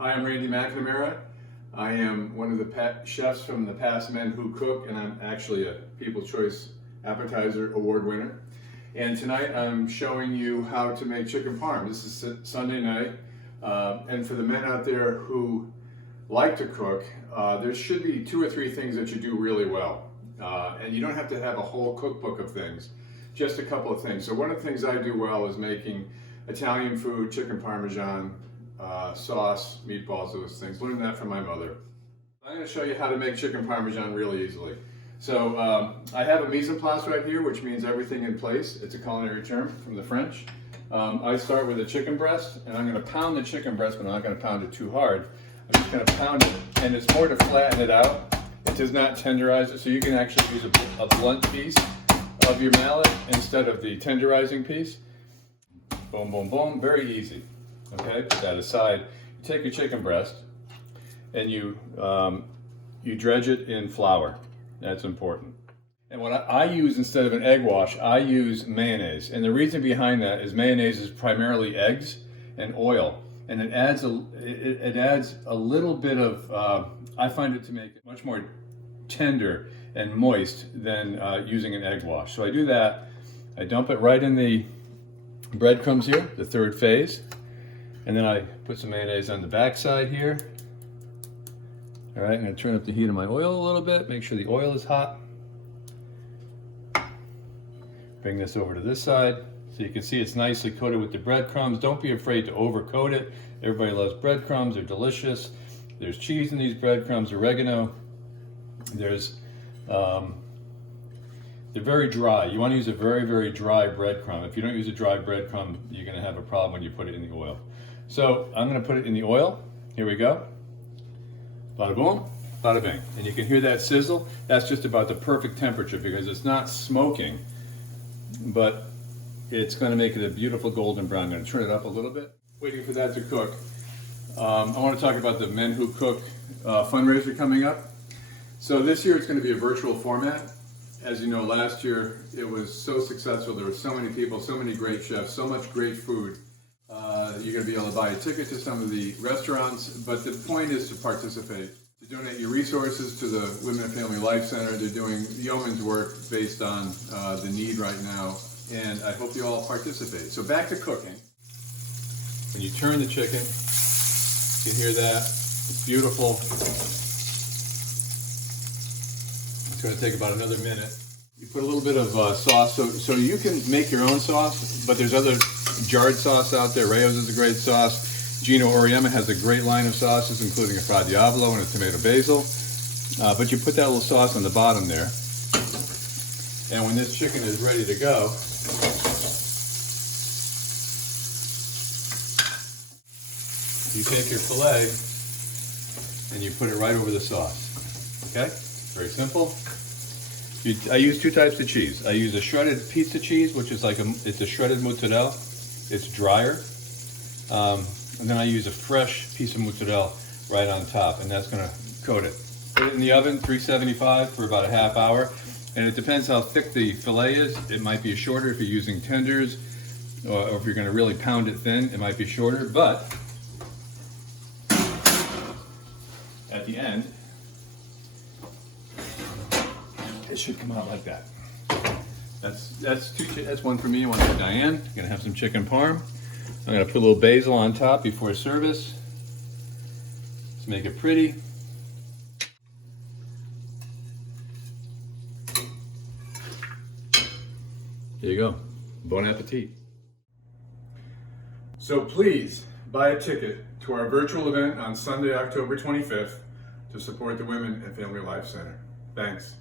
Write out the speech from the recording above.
Hi, I'm Randy McNamara. I am one of the chefs from the Past Men Who Cook, and I'm actually a People's Choice Appetizer Award winner. And tonight I'm showing you how to make chicken parm. This is Sunday night, and for the men out there who like to cook, there should be 2 or 3 things that you do really well. And you don't have to have a whole cookbook of things, just a couple of things. So one of the things I do well is making Italian food, chicken parmesan, sauce, meatballs, those things. Learned that from my mother. I'm going to show you how to make chicken parmesan really easily. So I have a mise en place right here, which means everything in place. It's a culinary term from the French. I start with a chicken breast, and I'm going to pound the chicken breast, but I'm not going to pound it too hard. I'm just going to pound it, and it's more to flatten it out. It does not tenderize it, so you can actually use a blunt piece of your mallet instead of the tenderizing piece. Boom, boom, boom, very easy. Okay, put that aside. You take your chicken breast and you dredge it in flour. That's important. And what I use instead of an egg wash, I use mayonnaise. And the reason behind that is mayonnaise is primarily eggs and oil. And it adds a little bit of, I find it to make it much more tender and moist than using an egg wash. So I do that. I dump it right in the breadcrumbs here, the third phase. And then I put some mayonnaise on the back side here. All right, I'm going to turn up the heat of my oil a little bit, make sure the oil is hot. Bring this over to this side. So you can see it's nicely coated with the breadcrumbs. Don't be afraid to overcoat it. Everybody loves breadcrumbs, they're delicious. There's cheese in these breadcrumbs, oregano. They're very dry. You want to use a very, very dry breadcrumb. If you don't use a dry breadcrumb, you're going to have a problem when you put it in the oil. So I'm going to put it in the oil. Here we go. Bada boom, bada bing. And you can hear that sizzle. That's just about the perfect temperature because it's not smoking, but it's going to make it a beautiful golden brown. I'm going to turn it up a little bit. Waiting for that to cook. I want to talk about the Men Who Cook fundraiser coming up. So this year it's going to be a virtual format. As you know, last year it was so successful. There were so many people, so many great chefs, so much great food. You're going to be able to buy a ticket to some of the restaurants, but the point is to participate, to donate your resources to the Women and Family Life Center. They're doing yeoman's work based on the need right now, and I hope you all participate. So back to cooking. When you turn the chicken, you can hear that. It's beautiful. It's going to take about another minute. You put a little bit of sauce, so you can make your own sauce, but there's other jarred sauce out there. Rayo's is a great sauce. Gino Oriema has a great line of sauces, including a Fra Diavolo and a tomato basil. But you put that little sauce on the bottom there. And when this chicken is ready to go, you take your filet and you put it right over the sauce. Okay? Very simple. I use 2 types of cheese. I use a shredded pizza cheese, which is it's a shredded mozzarella. It's drier. And then I use a fresh piece of mozzarella right on top, and that's going to coat it. Put it in the oven, 375 for about a half hour. And it depends how thick the filet is. It might be shorter if you're using tenders, or if you're going to really pound it thin, it might be shorter. But at the end, it should come out like that. That's one for me, one for Diane. I'm gonna have some chicken parm. I'm gonna put a little basil on top before service. Let's make it pretty. There you go. Bon appetit. So please buy a ticket to our virtual event on Sunday, October 25th to support the Women and Family Life Center. Thanks.